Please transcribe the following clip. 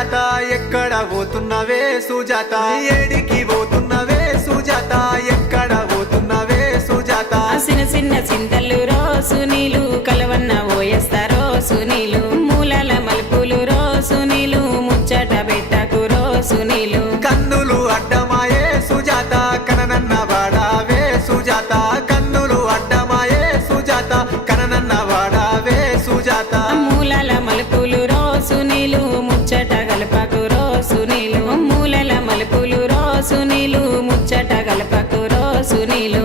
సుజాత ఎక్కడ పోతున్నవే సుజాత ఏడికి పోతున్నవే సుజాత ఎక్కడ పోతున్నవే సుజాత చిన్న చిన్న చింతలు రో సునీలు కలవన్న ఓయేస్తారో సునీలు మూలాల మలుపులు రో సునీలు ముచ్చట పెట్టకు రో సునీలు కన్నులు అడ్డమాయే సుజాత కననన్న వాడావే సుజాత కన్నులు అడ్డమాయే సుజాత కననన్న వాడావే సుజాత మూలాల మలుపులు రో సునీలు ముచ్చట గలపకు రో సునీలు మూలాల మలుపులు రో సునీలు ముచ్చట గలపకు రో సునీలు